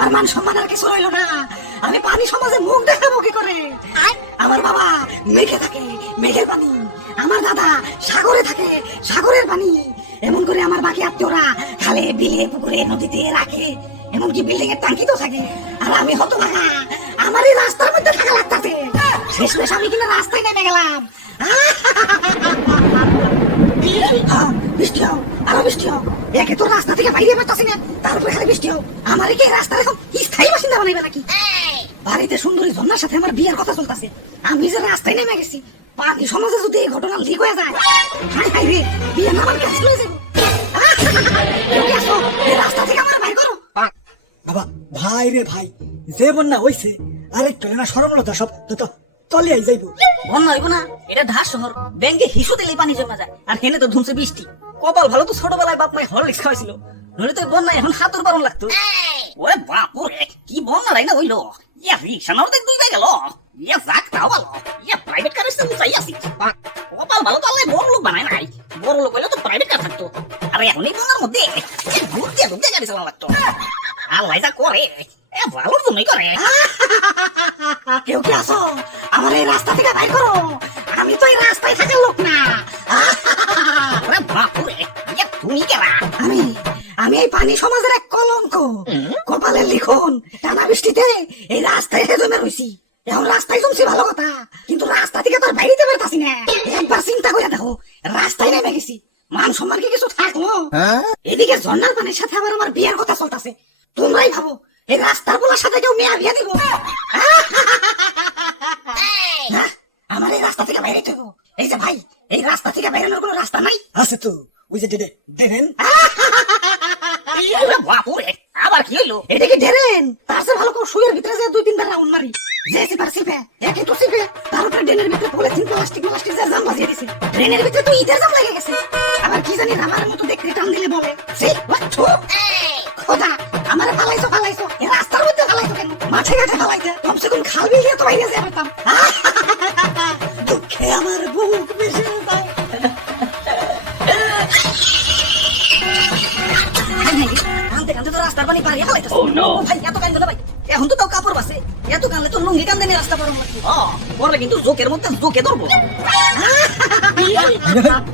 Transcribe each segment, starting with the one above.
আমার মান সম্মান আর কিছু রইল না। আমি পানি সমাজে মুখ দেখাবো কি করে? আমার বাবা মেঘে থাকে, মেঘের পানি। আমার দাদা সাগরে থাকে, সাগরের পানি। এমন করে আমার বাকি আত্মীয়রা খালে, বিলে, পুকুরে, নদীতে রাখে। এমনকি বিল্ডিং এর টাঙ্কিতেও থাকে। আর আমি হতভাগা, আমার এই রাস্তার মধ্যে থাকা লাগতাছে। শেষমেশ আমি কিনা রাস্তায় নেমে গেলাম। বৃষ্টি হোক, আরো বৃষ্টি হোক। একে তো রাস্তা থেকে বাইরে পারতাছি না, তারপরে খালি বৃষ্টি হোক। আমার কি রাস্তা এখন স্থায়ী বাসিন্দা বানাইবে নাকি? বাড়িতে সুন্দরী ঝর্ণার সাথে আমার বিয়ের কথা চলতেছে। আমি যে রাস্তায় নেমে গেছি, পানি সমাজে যদি এই ঘটনা লিক হয়ে যায়, হাই হাই রে, বিয়ে না আমার ক্যান্সেল হয়ে যাবে। কেউ আসো, এই রাস্তা থেকে আমার বাইর করো। বাবা, ভাই রে ভাই, যে বন্যা হইছে আরেকটু না সরমলতা সব তো তলিয়াই যাইব। বন্যা হইব না, এটা ঢাস শহর। ব্যাংকে হিসু দিলেই পানি জমা যায়। আর হেনে তো ধুমছে বৃষ্টি। কপাল ভালো তো ছোটবেলায় বাপ মাই হরলিক্স খাওয়াইছিল, নইলে তো বন্যা এখন হাতুর পারন লাগতো। ওরে বাপুরে, কি বন্যা রাই না হইলো। ইয়া রিক্সা নাও দেখ দুইটা গেল। ইয়া যাক তাও ভালো, ইয়া প্রাইভেট কারের সাথে উঠাই আসি। কপাল ভালো তো আল্লাহ বড় লোক বানায় নাই। বড় লোক হইলে তো প্রাইভেট কার থাকতো। আর এখন এই বন্যার মধ্যে ঘুরতে ঘুরতে গাড়ি চালানো লাগতো। আল্লাহ যা করে, এ ভালোর জন্যই করে। কেউ কি আসো, আমার এই রাস্তা থেকে বাইর করো। আমি তো এই রাস্তায় থাকার লোক না। তুমি কেরা? আমি এই পানি সমাজের এক কলঙ্ক, কপালের লিখন। টানা বৃষ্টিতে এই রাস্তায় জমে রইছি। এখন রাস্তায় জমছি ভালো কথা, কিন্তু রাস্তা থেকে তো আর বাইরে পারতাছি না। একবার চিন্তা করে দেখো, রাস্তায় নেমে গেছি, মান সম্মান কি কিছু থাকলো? এদিকে ঝর্ণার পানির সাথে আবার আমার বিয়ের কথা চলতেছে। তোমরাই ভাবো, এই রাস্তার বলার সাথে কেউ মেয়া বিয়ে দিব? আমার এই রাস্তা থেকে বাইরে থাকো। এই যে ভাই, এই রাস্তা থেকে বাইরানোর কোনো রাস্তা নাই? আছে তো, ওই যে ডেরেন। আবার কি হইলো? এটা কি ড্রেন? তার চেয়ে ভালো করে শুয়ের ভিতরে যে 2-3 রাউন্ড মারি। যে সিপার সিপে, একই তো সিপে, তার উপরে ড্রেনের ভিতরে পলিথিন প্লাস্টিক যে জাম বাজিয়ে দিছে। ড্রেনের ভিতরে তো ইটের জাম লেগে গেছে। আবার কি জানি আমার মতো দেখতে টান দিলে বলে, খোদা, আমারে ফালাইছো। এই রাস্তার মধ্যে ফালাইছো কেন? মাঠে ঘাটে ফালাইছে, কমসে কম খাল বিল দিয়ে তো বাইরে যেতে পারতাম। দুঃখে আমার বুক ভেসে যায়। কান্দে তো রাস্তার পানি পারিয়ে ফেলাইতেছে। ভাই এত কান্দে না ভাই, এখন তো তাও কাপড় বাসে। এত কান্দলে তো লুঙ্গি কান্দে নিয়ে রাস্তা পারো লাগবে। পরে কিন্তু জোকের মধ্যে জোকে ধরবো।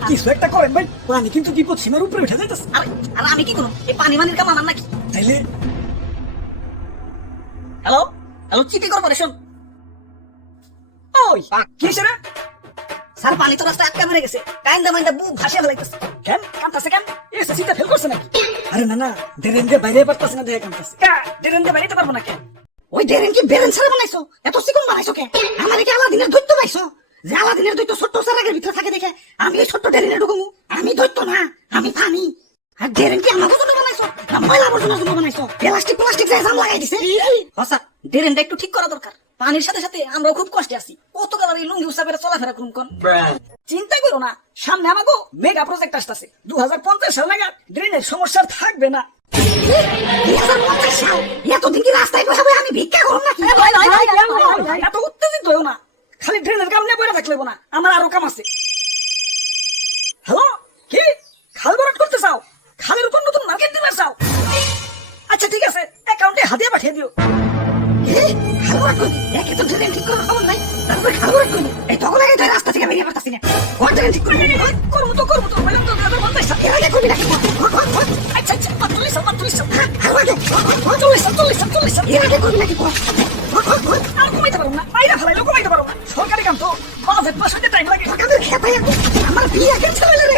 কিছু একটা করেন ভাই, পানি কিন্তু বিপদ সীমার উপরে উঠে যাইতেছে। আর আমি কি করব? এই পানি মানির কাম আমার নাকি? তাইলে হ্যালো সিটি কর্পোরেশন। ওই কি রে? স্যার, পানি তো রাস্তায় আটকা মেরে গেছে। কাইন্দা মাইন্দা বুক ভাসিয়ে ফেলাইতেছে। কেন কামতাছে কেন? সিটা ফেল করছে নাকি? আরে না, ডেরেন দিয়ে বাইরে পারতাছে না, দেখে কামতাছে। ড্রেন দিয়ে বাইরে পারবো না কেন? ওই ড্রেন কি বেরেন ছাড়া বানাইছো? এত চিকন বানাইছো কে? আমার কি আলাদিনের দৈত্য পাইছো? যে আলাদিনের দৈত্য ছোট্ট চারাগের ভিতরে থাকে দেখে আমি এই ছোট্ট ড্রেনে ঢুকুমু? আমি দৈত্য না, আমি পানি। আর ড্রেন কি আমাদের জন্য বানাইছো না ময়লা আবর্জনার জন্য বানাইছো? প্লাস্টিক যে জাম লাগাই দিছে। স্যার, ড্রেনটা একটু ঠিক করা দরকার। পানির সাথে সাথে আমরাও খুব কষ্টে আছি। কত কালার এই লুঙ্গি উসাবের চলাফেরা করুন কোন? চিন্তা করো না, সামনে আমাকে মেগা প্রজেক্ট আসতেছে। 2050 সাল নাগাদ ড্রেনের সমস্যা থাকবে না। 2050 সাল? এতদিন কি রাস্তায় বসে আমি ভিক্ষা করব নাকি? এত উত্তেজিত হও না, খালি ড্রেনের কাম নিয়ে বসে থাকলে না, আমার আরো কাম আছে। হ্যালো, কি খাল ভরাট করতে চাও? খালের উপর নতুন মার্কেট দিতে চাও? আচ্ছা ঠিক আছে, অ্যাকাউন্টে হাতিয়ে পাঠিয়ে দিও। খাল ভরাট করবি? একে তো ড্রেন ঠিক করার খবর নাই, তারপরে খাল ভরাট করবি? এই তখন আগে তুই রাস্তা থেকে বেরিয়ে পারতাছি না। ড্রেন ঠিক করবি? করবো তো বললাম তো, বলতে এর আগে করবি নাকি? আচ্ছা 45 সাল, 45 সাল। এর আগে করবি নাকি? আর কমাইতে পারবো না, বাইরে ফেলাইলেও কমাইতে পারবো না। সরকারি কাম তো, বাজেট পাস হতে টাইম লাগে। আমার বিয়ে ক্যান্সেল হয়ে যাবে।